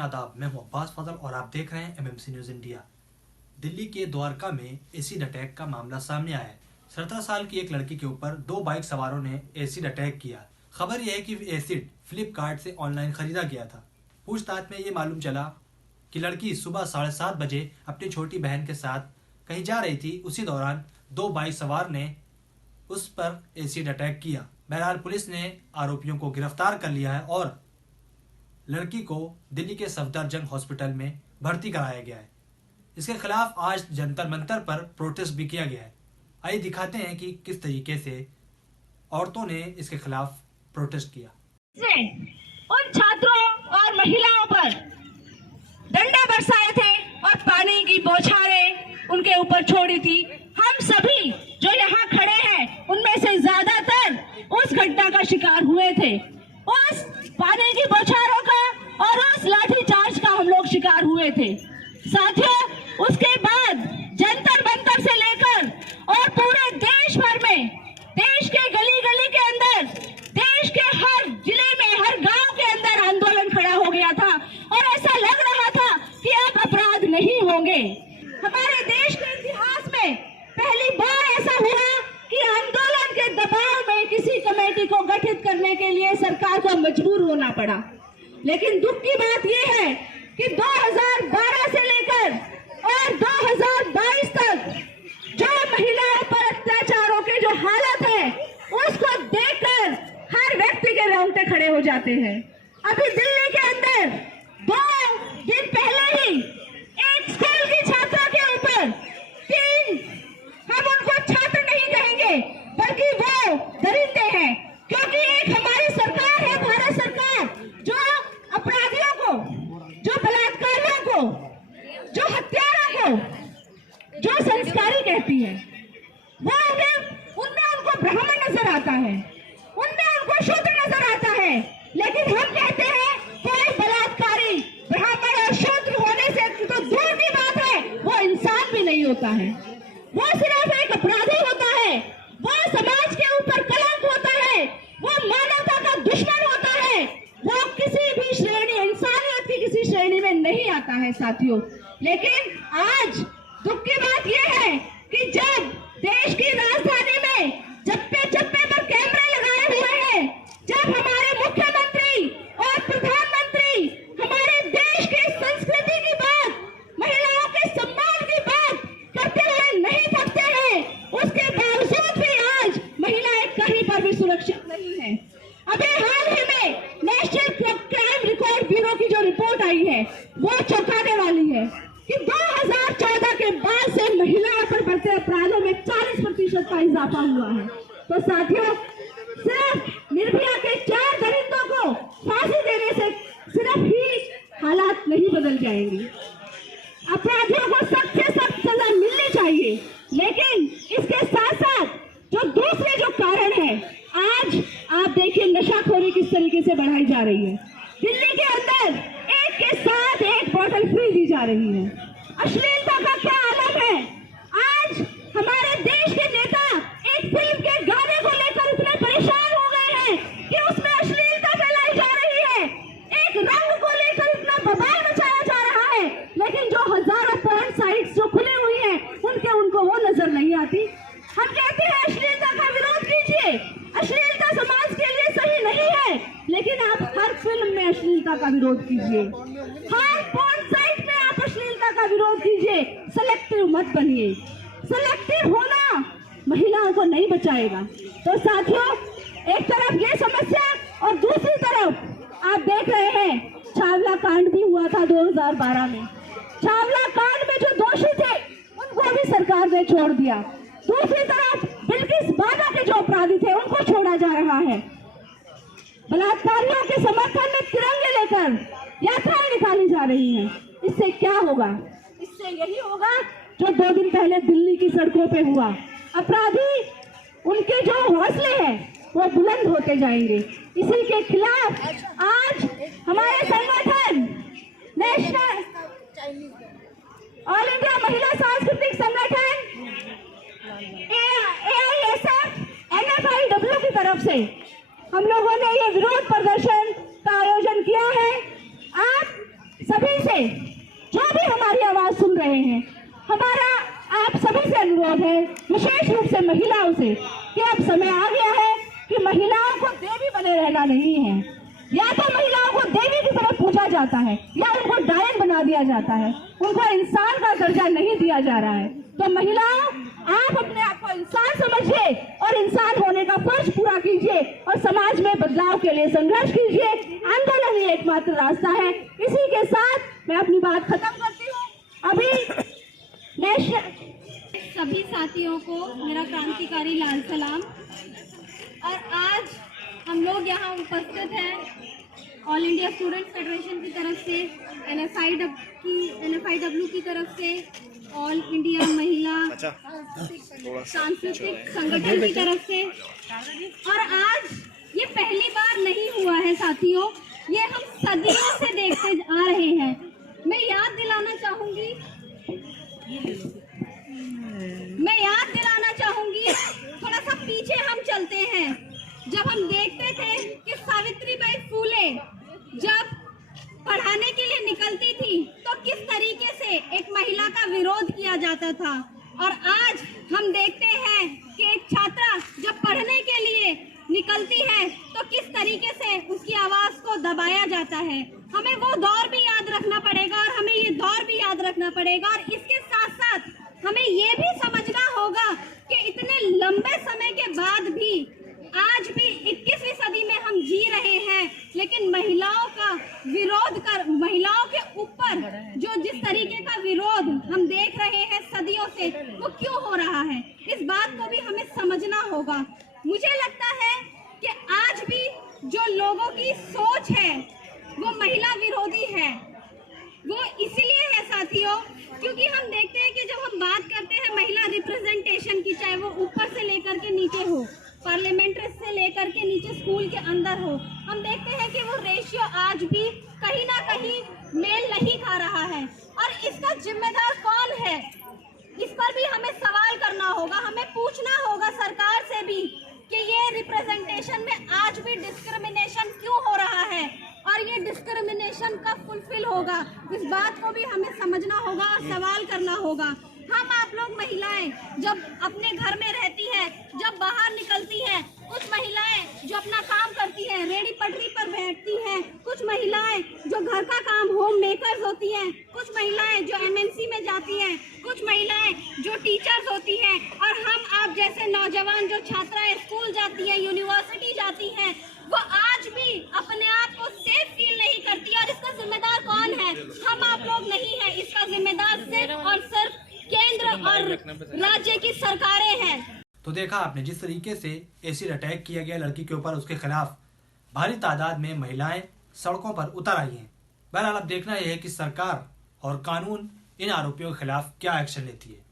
नाज़रीन आदाब, मैं हूं अब्बास फजल और आप देख रहे हैं एमएमसी न्यूज़ इंडिया। दिल्ली के द्वारका में एसिड अटैक का मामला सामने आया है। 17 साल की एक लड़की के ऊपर 2 बाइक सवारों ने एसिड अटैक किया। खबर यह है कि एसिड फ्लिपकार्ट से ऑनलाइन खरीदा गया था। पूछताछ में ये मालूम चला कि लड़की सुबह 7:30 बजे अपनी छोटी बहन के साथ कहीं जा रही थी। उसी दौरान 2 बाइक सवार ने उस पर एसिड अटैक किया। बहरहाल पुलिस ने आरोपियों को गिरफ्तार कर लिया है और लड़की को दिल्ली के सफदरजंग हॉस्पिटल में भर्ती कराया गया है। इसके खिलाफ आज जंतर मंतर पर प्रोटेस्ट भी किया गया है। आइए दिखाते हैं कि किस तरीके से औरतों ने इसके खिलाफ प्रोटेस्ट किया। उन छात्रों और महिलाओं पर डंडा बरसाए थे और पानी की बौछारें उनके ऊपर छोड़ी थी। हम सभी जो यहाँ खड़े हैं उनमें से ज्यादातर उस घटना का शिकार हुए थे। उस पानी की बौछारों का और उस लाठीचार्ज का हम लोग शिकार हुए थे। साथियों, उसके बाद जंतर मंतर से लेकर और पूरे देश भर में, देश के गली गली के अंदर, देश के हर जिले में, हर गांव के अंदर आंदोलन खड़ा हो गया था और ऐसा लग रहा था कि अब अपराध नहीं होंगे। हमारे देश के इतिहास में पहली बार ऐसा हुआ कि आंदोलन के दबाव में किसी कमेटी को गठित करने के लिए सरकार को मजबूर होना पड़ा। लेकिन दुख की बात यह है कि 2012 से लेकर और 2022 तक जो महिलाओं पर अत्याचारों के जो हालत है उसको देखकर हर व्यक्ति के रोंगटे खड़े हो जाते हैं। अभी दिल्ली के अंदर 2 दिन पहले ही एक स्कूल की छात्रा के ऊपर 3, हम उनको छात्र नहीं कहेंगे बल्कि वो दरिंदे हैं, क्योंकि एक हमारी सरकार है, भारत सरकार, जो अपराधियों को, जो बलात्कारियों को, जो हत्यारों को, जो संस्कारी कहती है, वो उनमें उनको ब्राह्मण नजर आता है, उनमें उनको शूद्र नजर आता है। लेकिन हम कहते हैं कोई बलात्कारी ब्राह्मण और शूद्र होने से तो दूर की बात है, वो इंसान भी नहीं होता है। वो सिर्फ एक अपराधी होता है, वो समाज के ऊपर कलंक होता है, वो मानवता का दुश्मन होता है, वो किसी भी श्रेणी, इंसानियत की किसी श्रेणी में नहीं आता है साथियों। लेकिन आज दुख की बात यह है कि जब देश की राजधानी में चप्पे चप्पे पर कैमरे लगाए हुए हैं, जब हमारे मुख्यमंत्री और प्रधानमंत्री हमारे देश की संस्कृति की बात, महिलाओं के सम्मान की बात करते हुए नहीं थकते हैं, उसके बावजूद भी आज महिलाएं कहीं पर भी सुरक्षित नहीं है। अभी हाल ही में नेशनल क्राइम रिकॉर्ड ब्यूरो की जो रिपोर्ट आई है वो चौंकाने वाली है कि 2014 के बाद से महिलाओं पर बढ़ते अपराधों में 40% का इजाफा हुआ है। तो साथियों, सिर्फ निर्भया के 4 दरिंदों को फांसी देने से सिर्फ ही हालात नहीं बदल जाएंगे। अपराधियों को सख्त से सख्त सजा मिलनी चाहिए, लेकिन इसके साथ साथ जो दूसरे जो कारण है, आज आप देखिए नशाखोरी किस तरीके से बढ़ाई जा रही है। दिल्ली के अंदर एक के साथ एक बोतल फ्री दी जा रही है। अश्लीलता का क्या आलम है। आज हमारे देश के नेता एक फिल्म के गाने को लेकर इतने परेशान हो गए हैं कि उसमें अश्लीलता फैलाई जा रही है, एक रंग को लेकर इतना बवाल मचाया जा रहा है, लेकिन जो हजारों पोर्न साइट्स जो खुली हुई हैं उनको वो नजर नहीं आती। हम कहते हैं अश्लीलता का विरोध कीजिए, अश्लीलता समाज के लिए सही नहीं है, लेकिन आप हर फिल्म में अश्लीलता का विरोध कीजिए, हर पोर्न साइट में आप अश्लीलता का विरोध कीजिए। सेलेक्टिव मत बनिए। सेलेक्टिव होना महिलाओं को नहीं बचाएगा। तो साथियों, एक तरफ ये समस्या और दूसरी तरफ आप देख रहे हैं छावला कांड भी हुआ था 2012 में। छावला कांड में जो दोषी थे उनको भी सरकार ने छोड़ दिया। दूसरी तरफ बिल्किस बाबा के जो अपराधी थे उनको छोड़ा जा रहा है। बलात्कारियों के समर्थन में तिरंगे लेकर यात्राएं निकाली जा रही हैं। इससे क्या होगा? इससे यही होगा जो 2 दिन पहले दिल्ली की सड़कों पे हुआ। अपराधी, उनके जो हौसले हैं वो बुलंद होते जाएंगे। इसी के खिलाफ आज हमारे संगठन नेशनल ऑल इंडिया महिला सांस्कृतिक संगठन AISF NFIW की तरफ से हम लोगों ने ये विरोध प्रदर्शन का आयोजन किया है। आप सब सभी से, जो भी हमारी आवाज सुन रहे हैं, हमारा आप सभी से अनुरोध है, विशेष रूप से महिलाओं से, कि अब समय आ गया है कि महिलाओं को देवी बने रहना नहीं है। या तो महिलाओं को देवी की तरफ पूछा जाता है या उनको डायन बना दिया जाता है, उनको इंसान का दर्जा नहीं दिया जा रहा है। तो महिलाओं, आप अपने आप को इंसान समझिए और इंसान होने का फर्ज पूरा कीजिए और समाज में बदलाव के लिए संघर्ष कीजिए। आंदोलन ही एकमात्र रास्ता है। इसी के साथ मैं अपनी बात खत्म करती हूँ। अभी सभी साथियों को मेरा क्रांतिकारी लाल सलाम। और आज हम लोग यहाँ उपस्थित हैं ऑल इंडिया स्टूडेंट फेडरेशन की तरफ से, NFIW की तरफ से, ऑल इंडिया महिला सांस्कृतिक संगठन की तरफ से। और आज ये पहली बार नहीं हुआ है साथियों, ये हम सदियों से देखते आ रहे हैं। मैं याद दिलाना चाहूंगी, थोड़ा सा पीछे हम चलते हैं। जब हम देखते थे कि सावित्रीबाई फूले जब पढ़ाने के लिए निकलती थी तो किस तरीके से एक महिला का विरोध किया जाता था, और आज हम देखते हैं कि एक छात्रा जब पढ़ने के लिए निकलती है तो किस तरीके से उसकी आवाज को दबाया जाता है। हमें वो दौर भी याद रखना पड़ेगा और हमें ये दौर भी याद रखना पड़ेगा। और इसके साथ साथ हमें ये भी समझना होगा कि इतने लंबे समय के बाद भी आज भी 21वीं सदी में हम जी रहे हैं, लेकिन महिलाओं का विरोध कर, महिलाओं के ऊपर जो जिस तरीके का विरोध हम देख रहे हैं सदियों से, वो क्यों हो रहा है, इस बात को भी हमें समझना होगा। मुझे लगता है कि आज भी जो लोगों की सोच है वो महिला विरोधी है। वो इसलिए है साथियों क्योंकि हम देखते हैं कि जब हम बात करते हैं महिला रिप्रेजेंटेशन की, चाहे वो ऊपर से लेकर के नीचे हो, पार्लियामेंट्री से लेकर के नीचे स्कूल के अंदर हो, हम देखते हैं कि वो रेशियो आज भी कहीं ना कहीं मेल नहीं खा रहा है। और इसका जिम्मेदार कौन है, इस पर भी हमें सवाल करना होगा। हमें पूछना होगा सरकार से भी कि ये रिप्रेजेंटेशन में आज भी डिस्क्रिमिनेशन क्यों हो रहा है और ये डिस्क्रिमिनेशन कब फुलफिल होगा, इस बात को भी हमें समझना होगा और सवाल करना होगा। हम आप लोग महिलाएं जब अपने घर में रहती है, जब बाहर निकलती है, कुछ महिलाएं जो अपना काम करती हैं, रेडी पटरी पर बैठती हैं, कुछ महिलाएं जो घर का काम होम मेकर्स होती हैं, कुछ महिलाएं जो MNC में जाती हैं, कुछ महिलाएं जो टीचर्स होती हैं, और हम आप जैसे नौजवान जो छात्राएं स्कूल जाती हैं, यूनिवर्सिटी जाती हैं, वो आज भी अपने आप को सेफ फील नहीं करती। और इसका जिम्मेदार कौन है? हम आप लोग नहीं है, इसका जिम्मेदार सिर्फ और सिर्फ केंद्र और राज्य की सरकारें हैं। तो देखा आपने जिस तरीके से एसिड अटैक किया गया लड़की के ऊपर, उसके खिलाफ भारी तादाद में महिलाएं सड़कों पर उतर आई हैं। बहरहाल अब देखना यह है कि सरकार और कानून इन आरोपियों के खिलाफ क्या एक्शन लेती है।